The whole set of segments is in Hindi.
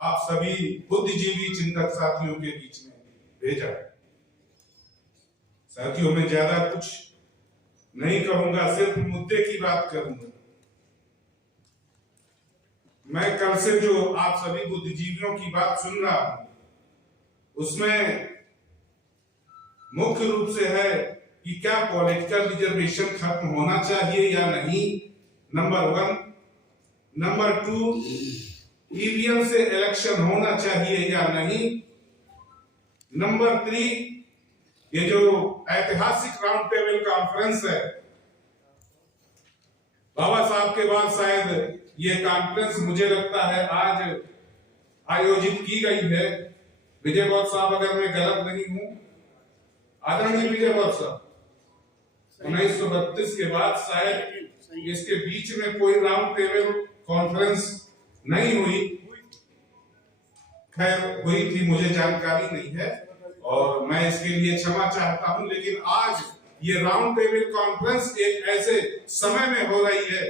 आप सभी बुद्धिजीवी चिंतक साथियों के बीच में भेजा है। साथियों, मैं ज्यादा कुछ नहीं कहूंगा, सिर्फ मुद्दे की बात करूंगा। मैं कल से जो आप सभी बुद्धिजीवियों की बात सुन रहा हूं, उसमें मुख्य रूप से है कि क्या पॉलिटिकल रिजर्वेशन खत्म होना चाहिए या नहीं, नंबर 1। नंबर 2, ईवीएम से इलेक्शन होना चाहिए या नहीं। नंबर 3, ये जो ऐतिहासिक राउंड टेबल कॉन्फ्रेंस है, बाबा साहब के बाद शायद ये कॉन्फ्रेंस मुझे लगता है आज आयोजित की गई है। विजय बौद्ध साहब, अगर मैं गलत नहीं हूं, आदरणीय विजय बौद्ध साहब, 1932 के बाद शायद इसके बीच में कोई राउंड टेबल कॉन्फ्रेंस नहीं हुई। खैर, हुई थी, मुझे जानकारी नहीं है और मैं इसके लिए क्षमा चाहता हूं। लेकिन आज ये राउंड टेबल कॉन्फ्रेंस एक ऐसे समय में हो रही है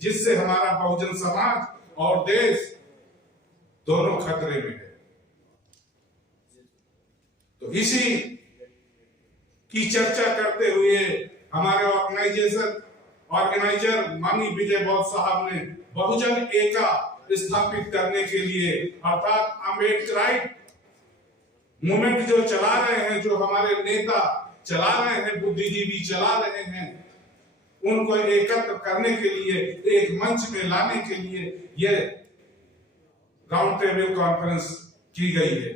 जिससे हमारा बहुजन समाज और देश दोनों खतरे में है। तो इसी की चर्चा करते हुए हमारे ऑर्गेनाइजर माननीय विजय बौद्ध साहब ने बहुजन एका स्थापित करने के लिए, अर्थात अम्बेडकराइट मूवमेंट जो चला रहे हैं, जो हमारे नेता चला रहे हैं, बुद्धिजीवी चला रहे हैं, उनको एकत्र करने के लिए, एक मंच में लाने के लिए यह राउंड टेबल कॉन्फ्रेंस की गई है।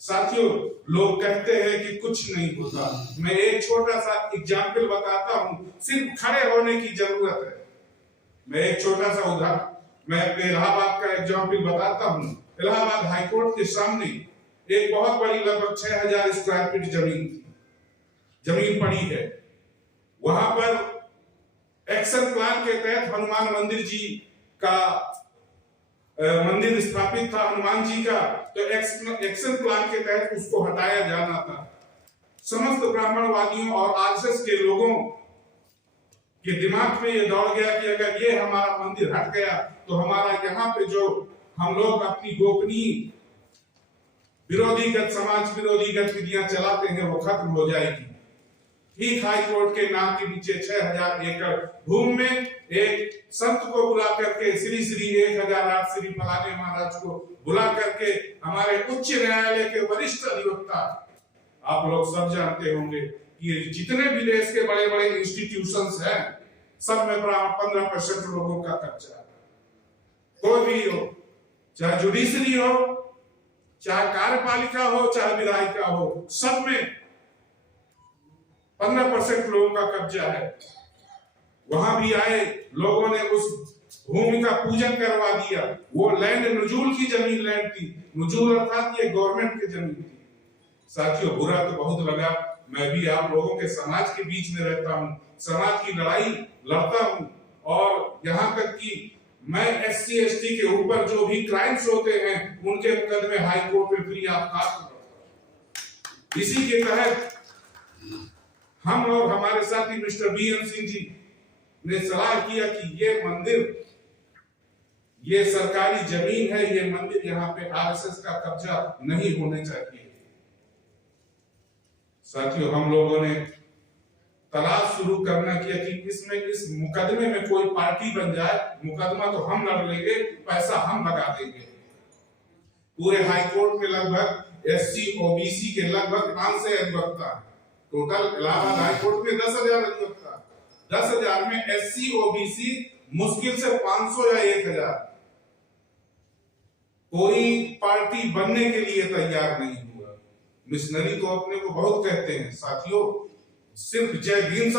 साथियों, लोग कहते हैं कि कुछ नहीं होता। मैं एक छोटा सा एग्जाम्पल बताता हूं, सिर्फ खड़े होने की जरूरत है। मैं एक छोटा सा उदाहरण, मैं अपने इलाहाबाद का एग्जाम्पल बताता हूं। इलाहाबाद हाईकोर्ट के सामने एक बहुत बड़ी, लगभग 6000 स्क्वायर फीट जमीन पड़ी है। वहां पर एक्शन प्लान के तहत हनुमान मंदिर जी का मंदिर स्थापित था, हनुमान जी का। तो एक्शन प्लान के तहत उसको हटाया जाना था। समस्त ब्राह्मणवादियों और आरएसएस के लोगों के दिमाग में ये दौड़ गया कि अगर ये हमारा मंदिर हट गया तो हमारा यहाँ पे जो हम लोग अपनी गोपनीय समाज विरोधी गतिविधियां चलाते हैं वो खत्म हो जाएगी। ठीक हाई कोर्ट के नाम के नीचे 6000 एकड़ भूमि में एक संत को बुला करके, श्री श्री 1008 श्री फलाने महाराज को बुला करके, हमारे उच्च न्यायालय के वरिष्ठ अधिवक्ता, आप लोग सब जानते होंगे कि जितने भी देश के बड़े बड़े इंस्टीट्यूशंस हैं, सब में 15% लोगों का कब्जा है। कोई भी हो, चाहे जुडिशरी हो, चाहे कार्यपालिका हो, चाहे विधायिका हो, सब में 15% लोगों का कब्जा है। वहां भी आए लोगों ने उस भूमि का पूजन करवा दिया। वो लैंड नजूल की जमीन लैंड थी। नजूल अर्थात ये गवर्नमेंट की जमीन थी। साथियों, बुरा तो बहुत लगा। मैं भी आप लोगों के समाज के बीच में रहता हूं, समाज की लड़ाई लड़ता हूं, और यहाँ तक कि मैं SC ST के ऊपर जो भी क्राइम्स होते हैं उनके मुकदमे हाई कोर्ट में फ्री ऑफ कॉस्ट। इसी के तहत हम और हमारे साथी मिस्टर BM सिंह जी ने सलाह किया कि ये मंदिर, ये सरकारी जमीन है, ये मंदिर यहाँ पे RSS का कब्जा नहीं होने चाहिए। साथियों, हम लोगों ने तलाश शुरू करना किया कि इसमें इस मुकदमे में कोई पार्टी बन जाए। मुकदमा तो हम लड़ लेंगे, पैसा हम लगा देंगे। पूरे हाई कोर्ट में लगभग SC OBC के लगभग 500 अधिवक्ता, टोटल इलाहाबाद हाई कोर्ट में 10,000 अधिवक्ता, 10,000 में SC OBC मुश्किल से 500 या 1000। कोई पार्टी बनने के लिए तैयार नहीं हुआ। मिशनरी तो अपने को बहुत कहते हैं। साथियों, सिर्फ जय भीम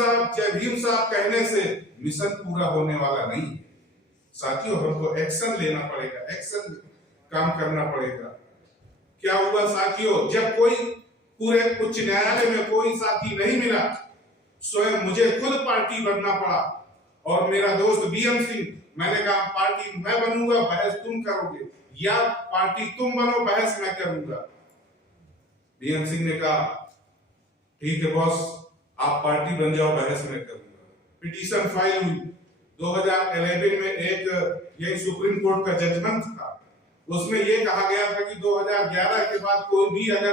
साहब कहने से मिशन पूरा होने वाला नहीं। साथियों, हमको एक्शन लेना पड़ेगा, एक्शन काम करना पड़ेगा। क्या हुआ साथियों, जब कोई पूरे उच्च न्यायालय में कोई साथी नहीं मिला, स्वयं मुझे खुद पार्टी बनना पड़ा। और मेरा दोस्त BM सिंह, मैंने कहा पार्टी मैं बनूंगा, बहस तुम करोगे, या पार्टी तुम बनो, बहस मैं करूंगा। BM सिंह ने कहा ठीक है बॉस, आप पार्टी बन जाओ, बहस में करूंगा। पिटीशन फाइल हुई। 2011 में एक यही सुप्रीम कोर्ट का जजमेंट था, उसमें ये कहा गया था कि 2011 के बाद कोई भी अगर